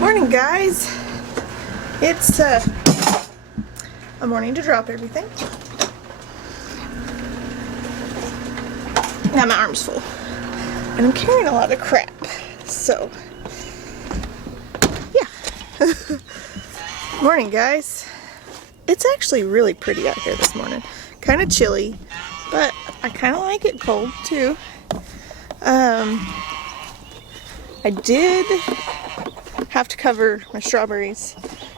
Morning, guys. It's a morning to drop everything. Now my arm's full and I'm carrying a lot of crap, so yeah. Morning, guys. It's actually really pretty out here this morning. Kind of chilly, but I kind of like it cold too. I did have to cover my strawberries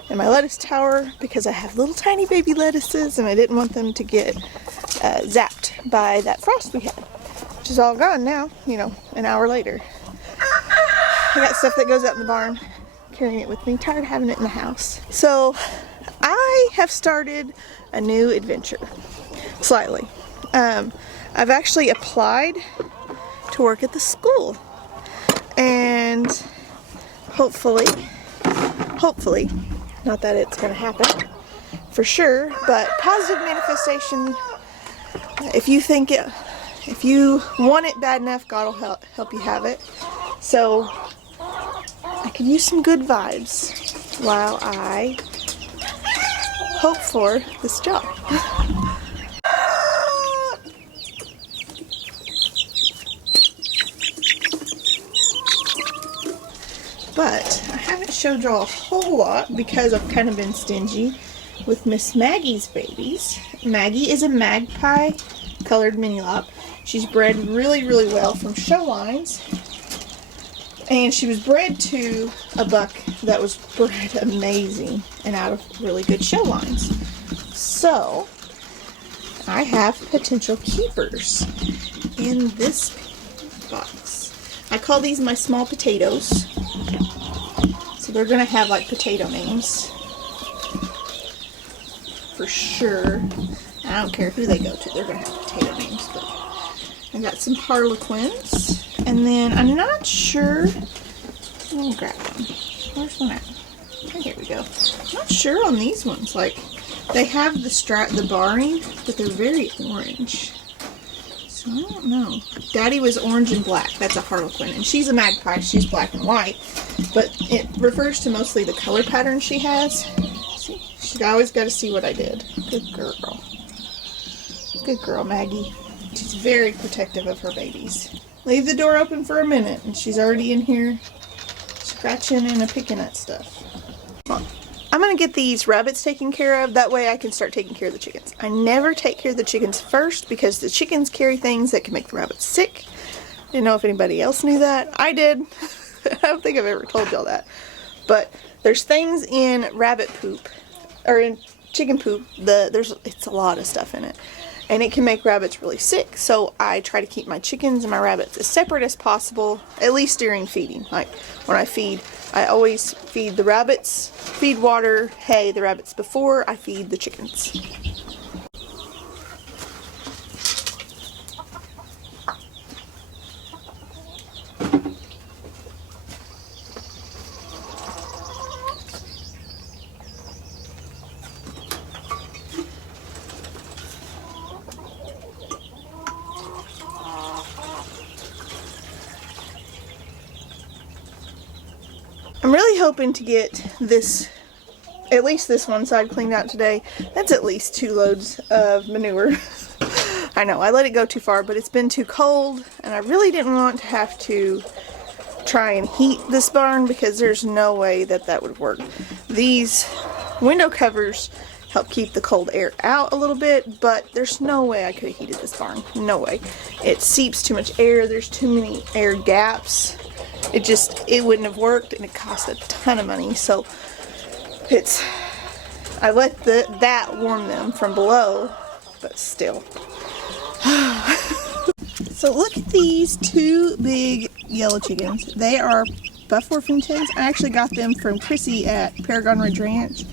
and my lettuce tower because I have little tiny baby lettuces and I didn't want them to get zapped by that frost we had, which is all gone now, you know, an hour later. I got stuff that goes out in the barn, carrying it with me, tired of having it in the house. So I have started a new adventure, slightly. I've actually applied to work at the school, and hopefully, not that it's going to happen for sure, but positive manifestation. If you want it bad enough, God will help you have it. So I could use some good vibes while I hope for this job. But I haven't showed y'all a whole lot because I've kind of been stingy with Miss Maggie's babies. Maggie is a magpie colored mini lop. She's bred really, really well from show lines. And she was bred to a buck that was bred amazing and out of really good show lines. So I have potential keepers in this box. I call these my small potatoes. So they're going to have like potato names for sure. I don't care who they go to, they're going to have potato names. But I got some harlequins. And then I'm not sure, let me grab one. Where's one at? Oh, here we go. I'm not sure on these ones. Like, they have the barring, but they're very orange. So I don't know. Daddy was orange and black. That's a harlequin. And she's a magpie. She's black and white. But it refers to mostly the color pattern she has. See? She's always got to see what I did. Good girl. Good girl, Maggie. She's very protective of her babies. Leave the door open for a minute and she's already in here scratching and picking at stuff. Well, I'm going to get these rabbits taken care of. That way I can start taking care of the chickens. I never take care of the chickens first because the chickens carry things that can make the rabbits sick. Didn't know if anybody else knew that. I did. I don't think I've ever told y'all that. But there's things in rabbit poop, or in chicken poop, it's a lot of stuff in it. And it can make rabbits really sick. So I try to keep my chickens and my rabbits as separate as possible, at least during feeding. Like when I feed, I always feed the rabbits, feed water, hay, the rabbits before I feed the chickens. I'm really hoping to get at least this one side cleaned out today. That's at least 2 loads of manure. I know, I let it go too far, but it's been too cold, and I really didn't want to have to try and heat this barn because there's no way that would work. These window covers help keep the cold air out a little bit, but there's no way I could have heated this barn. No way. It seeps too much air, there's too many air gaps. It wouldn't have worked, and it cost a ton of money. So I let that warm them from below, but still. So look at these 2 big yellow chickens. They are Buff Orpingtons. I actually got them from Chrissy at Paragon Ridge Ranch.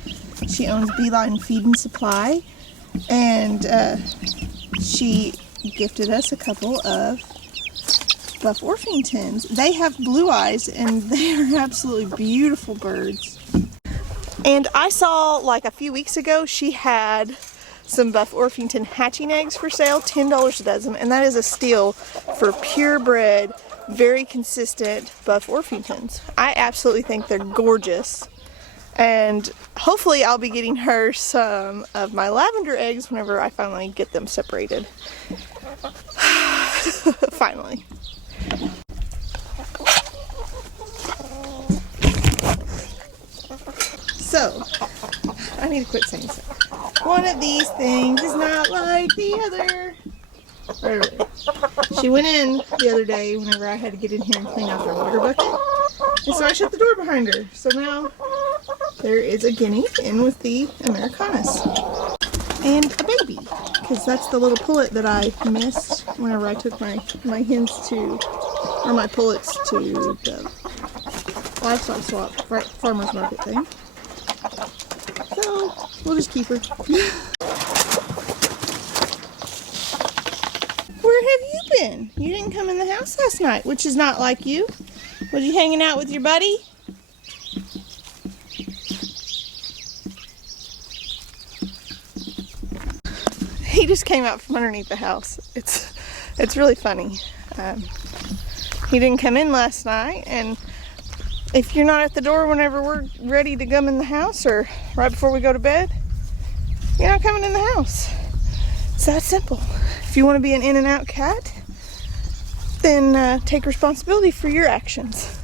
She owns Beeline Feed and Supply, and she gifted us a couple of Buff Orpingtons. They have blue eyes and they are absolutely beautiful birds. And I saw like a few weeks ago she had some Buff Orpington hatching eggs for sale, $10 a dozen, and that is a steal for purebred very consistent buff Orpingtons. I absolutely think they're gorgeous. And hopefully I'll be getting her some of my lavender eggs whenever I finally get them separated. Finally. So, I need to quit saying so. One of these things is not like the other. She went in the other day whenever I had to get in here and clean out their water bucket. And so I shut the door behind her. So now there is a guinea in with the Americanas. And a baby. Because that's the little pullet that I missed whenever I took my hens to, or my pullets to the livestock swap farmer's market thing. So we'll just keep her. Where have you been? You didn't come in the house last night, which is not like you. Was you hanging out with your buddy? He just came out from underneath the house. It's really funny. He didn't come in last night, and if you're not at the door whenever we're ready to come in the house or right before we go to bed, you're not coming in the house. It's that simple. If you want to be an in and out cat, then take responsibility for your actions.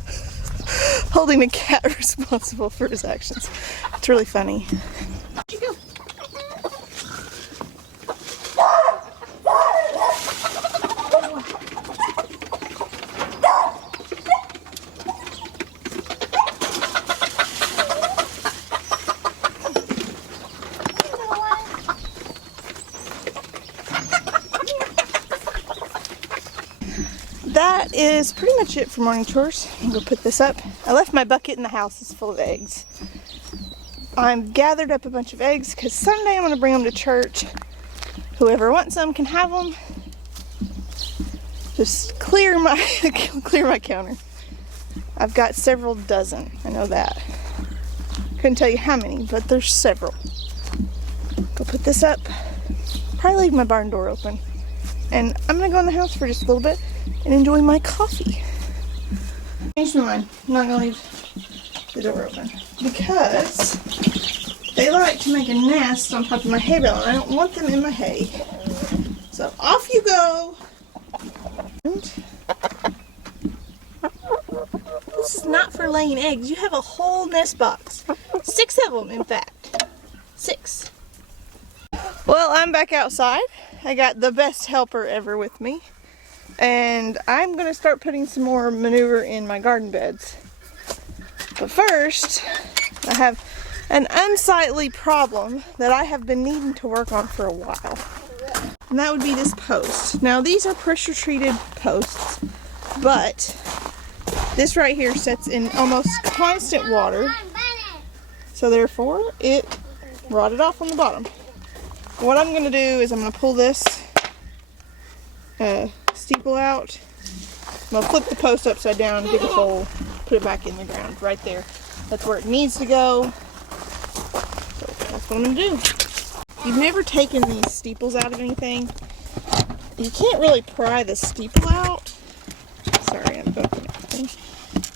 Holding a cat responsible for his actions. It's really funny. Where'd you go? That is pretty much it for morning chores. I'm gonna put this up. I left my bucket in the house. It's full of eggs. I've gathered up a bunch of eggs because Sunday I'm gonna bring them to church. Whoever wants them can have them. Just clear my counter. I've got several dozen. I know that. Couldn't tell you how many, but there's several. Go put this up. Probably leave my barn door open. And I'm gonna go in the house for just a little bit and enjoy my coffee. Changed my mind. I'm not gonna leave the door open because they like to make a nest on top of my hay bale, and I don't want them in my hay. So off you go. And this is not for laying eggs. You have a whole nest box. 6 of them, in fact. 6. Well, I'm back outside. I got the best helper ever with me. And I'm going to start putting some more manure in my garden beds. But first, I have an unsightly problem that I have been needing to work on for a while. And that would be this post. Now, these are pressure treated posts, but this right here sets in almost constant water. So therefore, it rotted off on the bottom. What I'm going to do is I'm going to pull this steeple out. I'm going to flip the post upside down, dig a hole, put it back in the ground right there. That's where it needs to go. So that's what I'm going to do. If you've never taken these steeples out of anything, you can't really pry the steeple out. Sorry, I'm bumping everything.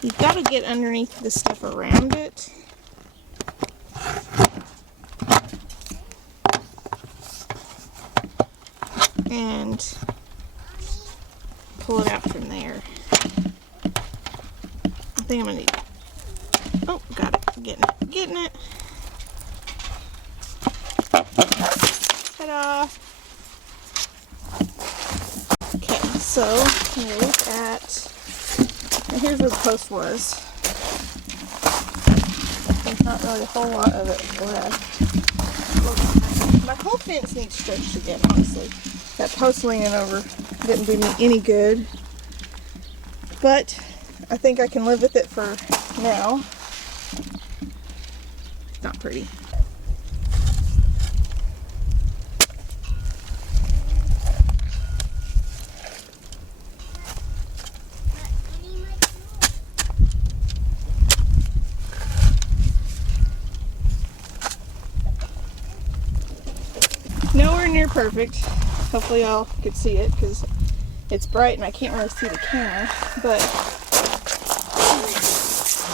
You've got to get underneath the stuff around it. And pull it out from there. I think I'm gonna need. Oh, got it. Getting it. Ta-da! Okay, so look at. And here's where the post was. There's not really a whole lot of it left. My whole fence needs stretched again, honestly. That post leaning over didn't do me any good. But I think I can live with it for now. It's not pretty. Nowhere near perfect. Hopefully y'all could see it because it's bright and I can't really see the camera, but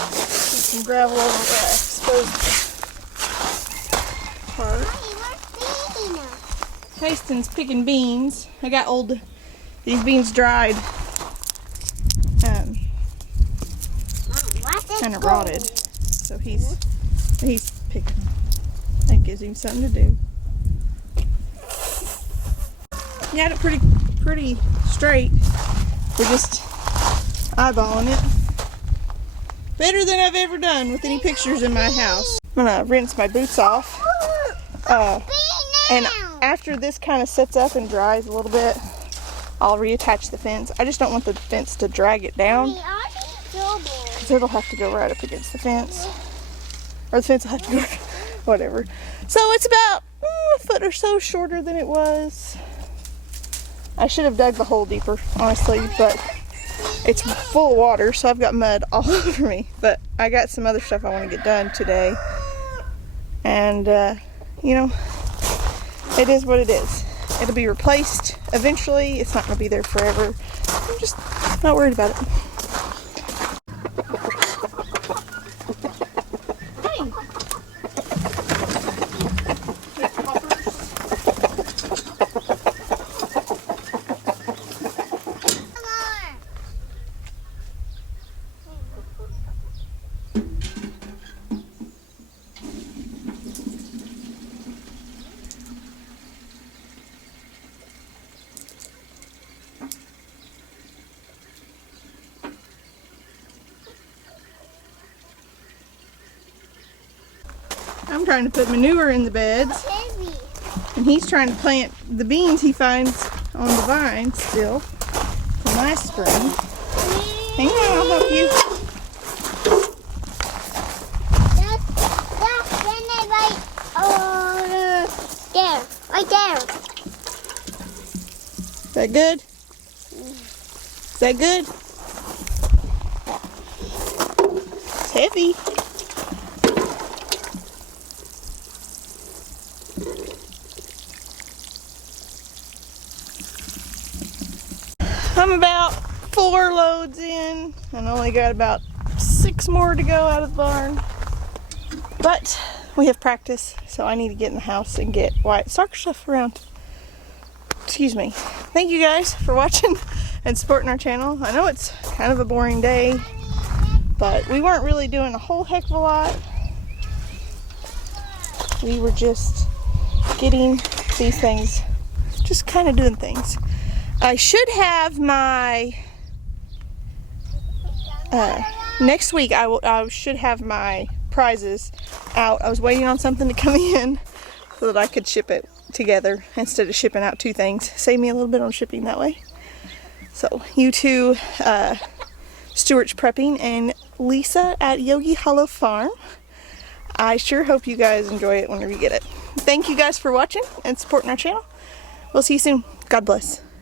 there's some gravel over where I exposed the part. Hastings picking beans. I got these beans dried, kind of rotted, so he's picking them. That gives him something to do. Got it pretty straight. We're just eyeballing it. Better than I've ever done with any pictures in my house. I'm gonna rinse my boots off. And after this kind of sets up and dries a little bit, I'll reattach the fence. I just don't want the fence to drag it down, because it'll have to go right up against the fence. Or the fence will have to go, whatever. So it's about a foot or so shorter than it was. I should have dug the hole deeper, honestly, but it's full of water, so I've got mud all over me. But I got some other stuff I want to get done today. And, you know, it is what it is. It'll be replaced eventually. It's not going to be there forever. I'm just not worried about it. I'm trying to put manure in the beds, and he's trying to plant the beans he finds on the vine still from last spring. Hang on, I'll help you. Right there. Is that good? Is that good? It's heavy. I'm about 4 loads in and only got about 6 more to go out of the barn. But we have practice, so I need to get in the house and get Wyatt's soccer stuff around. Excuse me. Thank you guys for watching and supporting our channel. I know it's kind of a boring day, but we weren't really doing a whole heck of a lot. We were just getting these things, just kind of doing things. I should have my, next week I should have my prizes out. I was waiting on something to come in so that I could ship it together instead of shipping out 2 things. Save me a little bit on shipping that way. So you two, Stuart's Prepping and Lisa at Yogi Hollow Farm. I sure hope you guys enjoy it whenever you get it. Thank you guys for watching and supporting our channel. We'll see you soon. God bless.